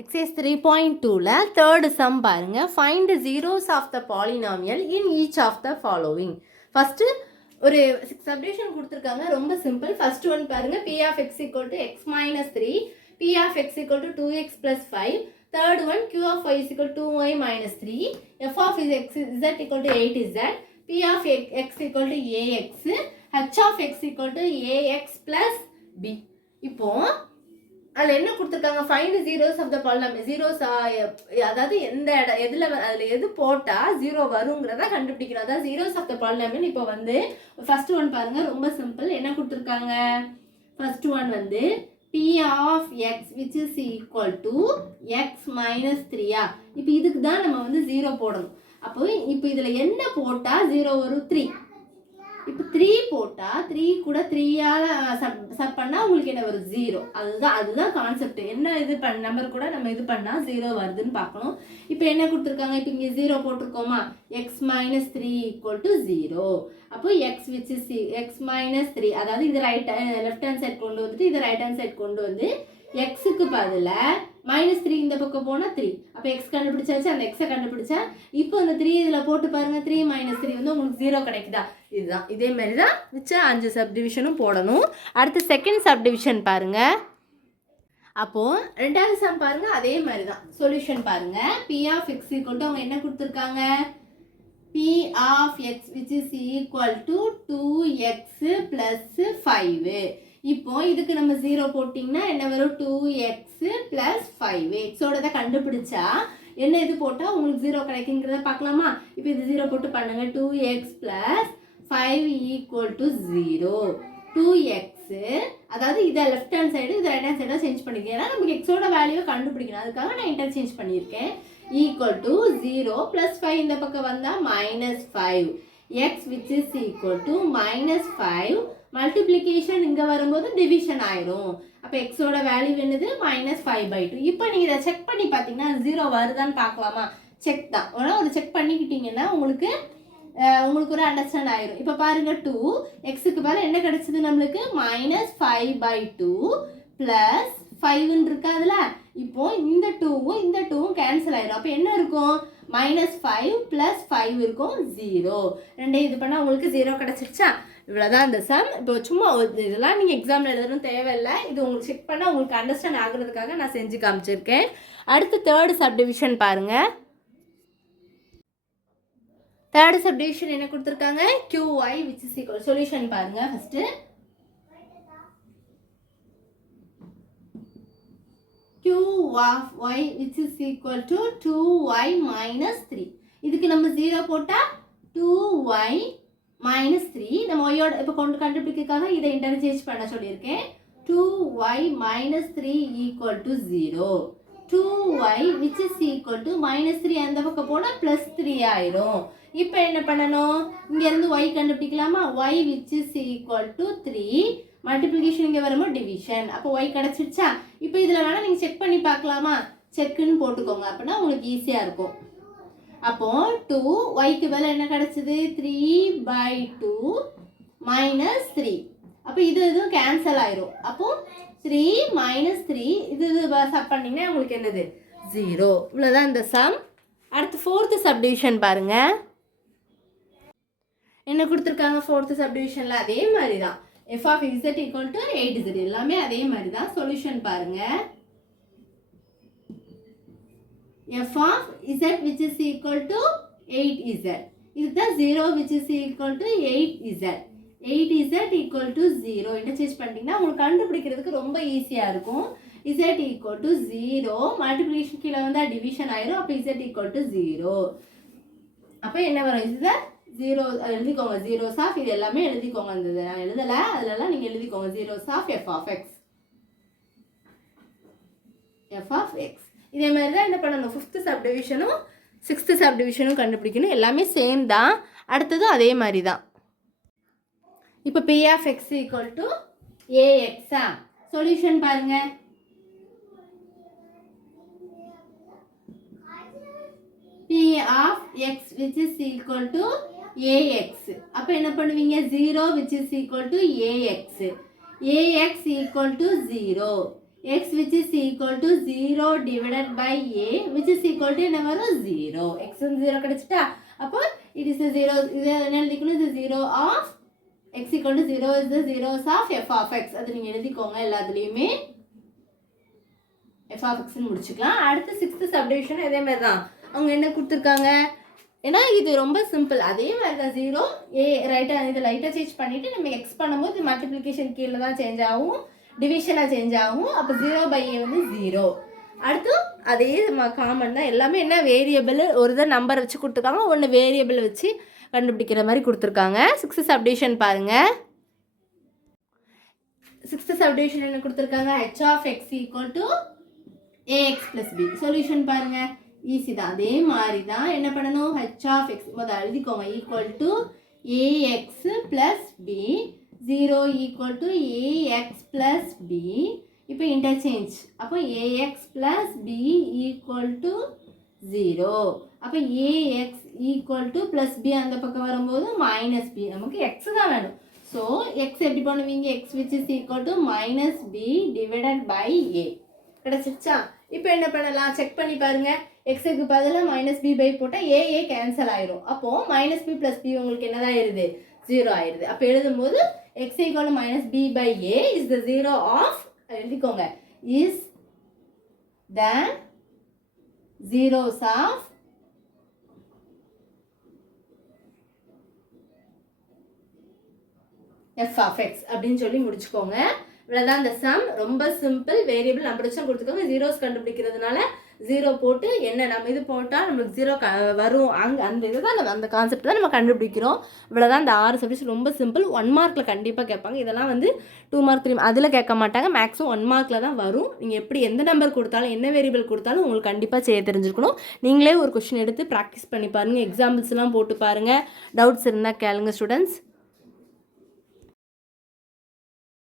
Exercise 3.2ல third sum பாருங்க. Find the zeros of the polynomial in each of the following. First ஒரு subdivision கொடுத்திருக்காங்க, ரொம்ப simple. First one பாருங்க, p of x equal to x minus 3, p of x equal to 2x plus 5. Third one, q of y is equal to 2y minus 3, f of x z equal to 8z, p of x equal to ax, h of x equal to ax plus b. இப்போ அதில் என்ன கொடுத்துருக்காங்க, find zeros of the polynomial. Zeros அதாவது எந்த எதில் அதில் எது போட்டால் ஜீரோ வருங்கிறத கண்டுபிடிக்கணும். அதாவது ஜீரோஸ் ஆஃப் த பாலினாமியல். இப்போ வந்து ஃபர்ஸ்ட் ஒன் பாருங்கள், ரொம்ப சிம்பிள். என்ன கொடுத்துருக்காங்க, ஃபர்ஸ்ட் ஒன் வந்து p of x which is equal to x minus 3. இப்போ இதுக்கு தான் நம்ம வந்து ஜீரோ போடணும். அப்போ இப்போ இதில் என்ன போட்டால் ஜீரோ வரும், 3. இப்போ 3 போட்டால் 3 கூட 3ஆல் சப் பண்ணால் உங்களுக்கு என்ன வரும், 0. அதுதான் கான்செப்ட். என்ன இது நம்பர் கூட நம்ம இது பண்ணால் 0 வருதுன்னு பார்க்கணும். இப்போ என்ன கொடுத்துருக்காங்க, இப்போ இங்கே 0 போட்டிருக்கோமா, எக்ஸ் மைனஸ் 3 ஈக்குவல் டு 0. அப்போ X which is X minus 3, அதாவது இது லெஃப்ட் ஹேண்ட் சைட் கொண்டு வந்துட்டு இது ரைட் ஹேண்ட் சைட் கொண்டு வந்து எக்ஸுக்கு பதிலாக மைனஸ் 3 இந்த பக்கம் போனால் 3. அப்போ எக்ஸ் கண்டுபிடிச்சாச்சு, அந்த எக்ஸை கண்டுபிடிச்சா இப்போ அந்த 3 இதில் போட்டு பாருங்கள், 3 மைனஸ் 3 வந்து உங்களுக்கு 0 கிடைக்குதா. இதுதான் இதே மாதிரி தான் மிச்சம் 5 சப்டிவிஷனும் போடணும். அடுத்து செகண்ட் சப்டிவிஷன் பாருங்கள். அப்போது ரெண்டாவது சம் பாருங்கள், அதே மாதிரி தான் சொல்யூஷன் பாருங்கள். P of x equal to அவங்க என்ன கொடுத்துருக்காங்க, P of x which is equal to 2x plus 5. இப்போ இதுக்கு நம்ம 0 போட்டிங்கன்னா என்ன வரும், 2x ப்ளஸ் 5. எக்ஸோட தான் கண்டுபிடிச்சா என்ன இது போட்டால் உங்களுக்கு 0 கிடைக்குங்கிறத பார்க்கலாமா. இப்போ இது 0 போட்டு பண்ணுங்க, 2x plus 5 equal to 0. 2x, அதாவது இதை லெஃப்ட் ஹேண்ட் சைடு இது ரைட் ஹேண்ட் சைடாக சேஞ்ச் பண்ணிக்கிறேன். ஏன்னா நமக்கு எக்ஸோட வேல்யூவை கண்டுபிடிக்கணும், அதுக்காக நான் இன்டர்சேஞ்ச் பண்ணியிருக்கேன். ஈக்குவல் டு 0 ப்ளஸ் 5 இந்த பக்கம் வந்தால் minus 5. X which is equal to minus 5. Multiplication இங்கே வரும்போது டிவிஷன் ஆயிரும். அப்போ எக்ஸோட வேல்யூ என்னது, -5/2. இப்போ நீங்கள் இதை செக் பண்ணி பார்த்தீங்கன்னா 0 வருதான்னு பார்க்கலாமா. செக் தான், ஒரு செக் பண்ணிக்கிட்டீங்கன்னா உங்களுக்கு ஒரு அண்டர்ஸ்டாண்ட் ஆயிரும். இப்போ பாருங்க, 2 எக்ஸுக்கு பதில் என்ன கிடைச்சது நம்மளுக்கு, -5/2 ப்ளஸ் 5ன்னு இருக்கா அதில். இப்போ இந்த 2வும் இந்த 2வும் கேன்சல் ஆயிரும். அப்போ என்ன இருக்கும், -5 ப்ளஸ் 5 இருக்கும், 0. ரெண்டையும் இது பண்ணால் உங்களுக்கு 0 கிடச்சிருச்சா. இவ்வளோதான் இந்த சம். இப்போ சும்மா இதெல்லாம் நீங்கள் எக்ஸாமில் எழுதணும் தேவையில்லை. இது உங்களுக்கு செக் பண்ணால் உங்களுக்கு அண்டர்ஸ்டாண்ட் ஆகுறதுக்காக நான் செஞ்சு காமிச்சிருக்கேன். அடுத்து தேர்டு சப்டிவிஷன் பாருங்கள். தேர்டு சப்டிவிஷன் என்ன கொடுத்துருக்காங்க, qy which is equal. Solution பாருங்கள். First q of y which is equal to 2y minus 3. இதுக்கு நம்ம 0 போட்டால் 2y மைனஸ் 3. நம்ம ஒய்யோட இப்போ கண்டுபிடிக்கிறதுக்காக இதை இன்டர்சேஞ்ச் பண்ண சொல்லியிருக்கேன். 2y minus 3 equal to 0. 2y which is equal to minus 3 அந்த பக்கம் போனால் ப்ளஸ் 3 ஆயிரும். இப்போ என்ன பண்ணணும், இங்கேருந்து y கண்டுபிடிக்கலாமா. y which is equal to 3. Multiplication இங்கே வரும்போது டிவிஷன். அப்போ y கிடச்சிருச்சா. இப்போ இதில் வேணால் நீங்கள் செக் பண்ணி பார்க்கலாமா. செக்குன்னு போட்டுக்கோங்க, அப்படின்னா உங்களுக்கு ஈஸியாக இருக்கும். அப்போ 2 yக்கு பதில் என்ன கிடைச்சது, 3/2 மைனஸ் 3. அப்போ இதுவும் கேன்சல் ஆயிரும். அப்போ 3 மைனஸ் 3 இது சப் பண்ணிங்கன்னா உங்களுக்கு என்னது, 0. இவ்வளோதான் இந்த சம். அடுத்து ஃபோர்த்து சப்டிவிஷன் பாருங்க. என்ன கொடுத்துருக்காங்க ஃபோர்த்து சப்டிவிஷனில், அதே மாதிரி தான். F of z equal to 8z, எல்லாமே அதே மாதிரி தான். சொல்யூஷன் பாருங்க. f of z which is equal to 8z. இதுதான் 0 which is equal to 8z. 8z equal to 0 interchange பண்ணிட்டீங்கன்னா உங்களுக்கு கண்டுபிடிக்கிறதுக்கு ரொம்ப ஈஸியாக இருக்கும். z equal to 0 மல்டிப்ளிகேஷன் கீழே வந்தால் டிவிஷன் ஆயிரும். அப்போ z equal to 0. அப்போ என்ன வரும், இது 0 எழுதிக்கோங்க. ஜீரோஸ் ஆஃப் இது எல்லாமே எழுதிக்கோங்க. அந்த நான் எழுதலை, அதிலெல்லாம் நீங்கள் எழுதிக்கோங்க. Zeros of f of x. f of x. இதே மாதிரி தான் என்ன பண்ணணும், ஃபிஃப்த்து சப்டிவிஷனும் சிக்ஸ்த்து சப்டிவிஷனும் கண்டுபிடிக்கணும். எல்லாமே சேம் தான். அடுத்ததும் அதே மாதிரி தான். இப்போ p of x equal to ஏஎக்ஸா. சொல்யூஷன் பாருங்க. P of x which is equal to a x. அப்போ என்ன பண்ணுவீங்க, 0 which is equal to a x. A x equal to 0. x which is equal to 0 divided by a which is equal to என்ன வரும் 0. x வந்து 0 கிடைச்சிட்டா அப்போ it is a 0 இது என்ன எழுதிக்கணும் இது 0 of x equal to 0 is the zeros of f of x அது நீங்க எழுதிக்கோங்க எல்லாத்துலயுமே f of x ன்னு முடிச்சுக்கலாம். அடுத்து 6th சப்டிவிஷன் இதே மாதிரி தான் அவங்க என்ன கொடுத்துருக்காங்க ஏன்னா இது ரொம்ப சிம்பிள் அதே மாதிரி தான் 0 a ரைட்டாக இது லைட்டாக சேஞ்ச் பண்ணிவிட்டு நம்ம எக்ஸ் பண்ணும்போது மல்டிப்ளிகேஷன் கீழே தான் சேஞ்ச் ஆகும் டிவிஷனாக சேஞ்ச் ஆகும் அப்போ 0/a வந்து 0. அடுத்து அதே காமன் தான் எல்லாமே என்ன வேரியபிள் ஒரு இதை நம்பர் வச்சு கொடுத்துருக்காங்க ஒன்று வேரியபிள் வச்சு கண்டுபிடிக்கிற மாதிரி கொடுத்துருக்காங்க. 6th சப்டிவிஷன் பாருங்கள் 6th சப்டிவிஷன் என்ன கொடுத்துருக்காங்க h of x equal to ax plus b solution பாருங்கள் ஈஸி தான் அதே மாதிரி தான் என்ன பண்ணணும் h of x முதல்ல எழுதிக்கோங்க equal to ax plus b 0 equal to ax plus b இப்போ இன்டர்சேஞ்ச் அப்போ ax plus b equal to 0 அப்போ ax equal to plus b அந்த பக்கம் வரும்போது minus b நமக்கு x தான் வேணும் ஸோ x எப்படி பண்ணுவீங்க x which is equal to minus b divided by a கிடச்சிருச்சா இப்போ என்ன பண்ணலாம் செக் பண்ணி பாருங்க எக்ஸுக்கு பதிலாக மைனஸ் பி பை போட்டால் ஏஏ கேன்சல் ஆயிரும் அப்போது மைனஸ் பி ப்ளஸ் பி உங்களுக்கு என்னதான் ஆயிடுது 0 ஆயிடுது அப்போ எழுதும்போது x equal minus b by a is the 0 of எழுதிக்கோங்க is the zeros of f of x அப்படின்னு சொல்லி முடிச்சுக்கோங்க. இவ்வளோதான் இந்த சம் ரொம்ப சிம்பிள் வேரியபிள் நம்பர் வச்சு கொடுத்துக்கோங்க ஜீரோஸ் கண்டுபிடிக்கிறதுனால 0 போட்டு என்ன நம்ம இது போட்டால் நம்மளுக்கு 0 வரும் அங்கே அந்த இது தான் நம்ம அந்த கான்செப்ட் தான் நம்ம கண்டுபிடிக்கிறோம். இவ்வளோதான் இந்த 6 சப்ஜெக்ட்ஸ் ரொம்ப சிம்பிள் 1 மார்க்கில் கண்டிப்பாக கேட்பாங்க இதெல்லாம் வந்து 2 மார்க் 3 அதில் கேட்க மாட்டாங்க மேக்ஸிமம் 1 மார்க்கில் தான் வரும். நீங்கள் எப்படி எந்த நம்பர் கொடுத்தாலும் என்ன வேரியபிள் கொடுத்தாலும் உங்களுக்கு கண்டிப்பாக செய்ய தெரிஞ்சிருக்கணும். நீங்களே ஒரு கொஸ்டின் எடுத்து ப்ராக்டிஸ் பண்ணி பாருங்கள் எக்ஸாம்பிள்ஸ்லாம் போட்டு பாருங்கள் டவுட்ஸ் இருந்தால் கேளுங்க ஸ்டூடெண்ட்ஸ்.